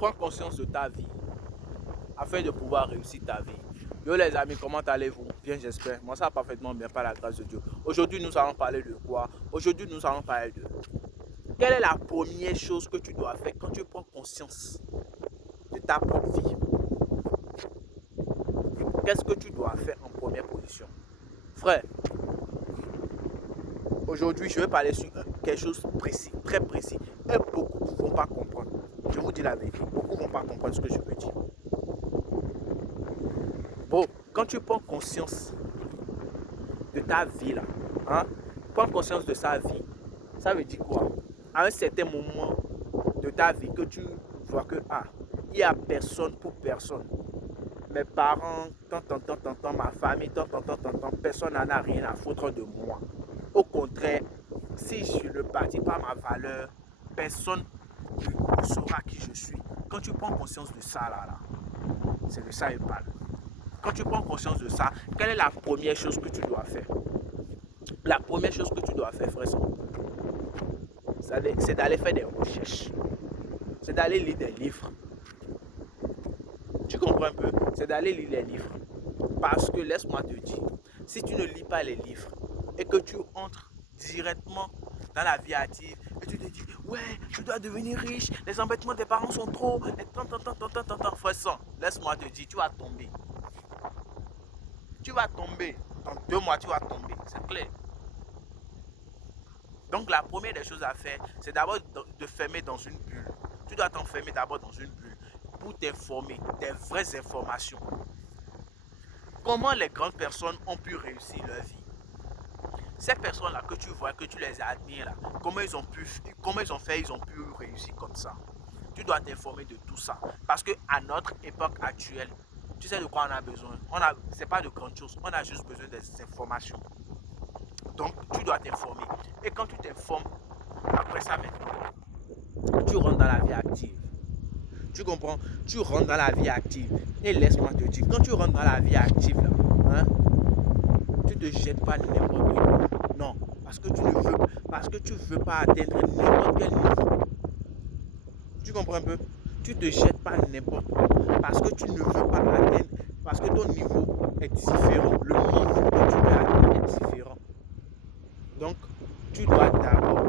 Prends conscience de ta vie afin de pouvoir réussir ta vie. Yo les amis, comment allez-vous? Bien, j'espère. Moi, ça va parfaitement bien par la grâce de Dieu. Aujourd'hui, nous allons parler de quoi? Aujourd'hui, nous allons parler de quelle est la première chose que tu dois faire quand tu prends conscience de ta propre vie? Qu'est-ce que tu dois faire en première position? Frère, aujourd'hui, je vais parler sur quelque chose de précis, très précis. Et beaucoup ne vont pas comprendre. Je vous dis la vérité. Beaucoup ne vont pas comprendre ce que je veux dire. Bon, quand tu prends conscience de ta vie là, hein, prends conscience de sa vie, ça veut dire quoi? À un certain moment de ta vie que tu vois que il n'y a personne pour personne. Mes parents, ma famille, personne n'en a rien à foutre de moi. Au contraire, si je ne bâtis pas ma valeur, personne ne saura qui je suis. Quand tu prends conscience de ça là, c'est de ça qu'il parle. Quand tu prends conscience de ça, quelle est la première chose que tu dois faire? La première chose que tu dois faire, frère, c'est d'aller faire des recherches. C'est d'aller lire des livres. Tu comprends un peu? C'est d'aller lire les livres. Parce que laisse-moi te dire, si tu ne lis pas les livres et que tu entres directement dans la vie active et tu te dis, ouais, je dois devenir riche, les embêtements des parents sont trop, frère, laisse-moi te dire, tu vas tomber. Tu vas tomber. Dans 2 mois, tu vas tomber. C'est clair. Donc la première des choses à faire, c'est d'abord de fermer dans une bulle. Tu dois t'enfermer d'abord dans une bulle pour t'informer des vraies informations. Comment les grandes personnes ont pu réussir leur vie? Ces personnes-là que tu vois, que tu les admires, là, comment ils ont fait, ils ont pu réussir comme ça. Tu dois t'informer de tout ça. Parce qu'à notre époque actuelle, tu sais de quoi on a besoin. Ce n'est pas de grandes choses, on a juste besoin des informations. Donc, tu dois t'informer. Et quand tu t'informes, après ça, maintenant, tu rentres dans la vie active. Tu comprends? Tu rentres dans la vie active. Et laisse-moi te dire, quand tu rentres dans la vie active, là, hein, tu ne te jettes pas n'importe où. Non, parce que tu ne veux pas atteindre n'importe quel niveau. Tu comprends un peu? Tu ne te jettes pas n'importe où. Parce que tu ne veux pas atteindre, parce que ton niveau est différent. Le niveau que tu veux atteindre est différent. Donc, tu dois d'abord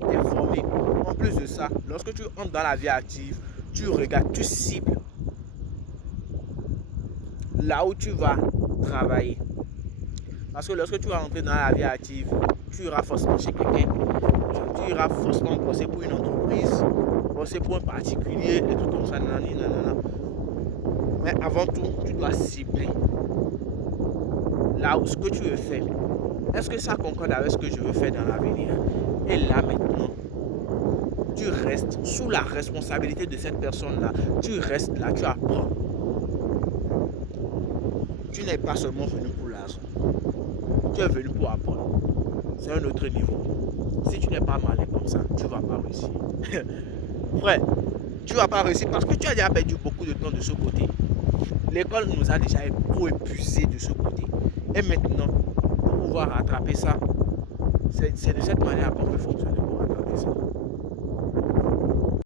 t'informer. En plus de ça, lorsque tu entres dans la vie active, tu regardes, tu cibles là où tu vas travailler. Parce que lorsque tu vas entrer dans la vie active, tu iras forcément chez quelqu'un, tu iras forcément bosser pour une entreprise, bosser pour un particulier et tout comme ça. Mais avant tout, tu dois cibler là où ce que tu veux faire. Est-ce que ça concorde avec ce que je veux faire dans l'avenir? Et là maintenant, tu restes sous la responsabilité de cette personne-là. Tu restes là, tu apprends. Tu n'es pas seulement venu pour l'argent. Tu es venu pour apprendre. C'est un autre niveau. Si tu n'es pas malin comme ça, tu ne vas pas réussir. Frère, tu ne vas pas réussir parce que tu as déjà perdu beaucoup de temps de ce côté. L'école nous a déjà trop épuisé de ce côté. Et maintenant, pour pouvoir rattraper ça, c'est de cette manière qu'on peut fonctionner pour rattraper ça.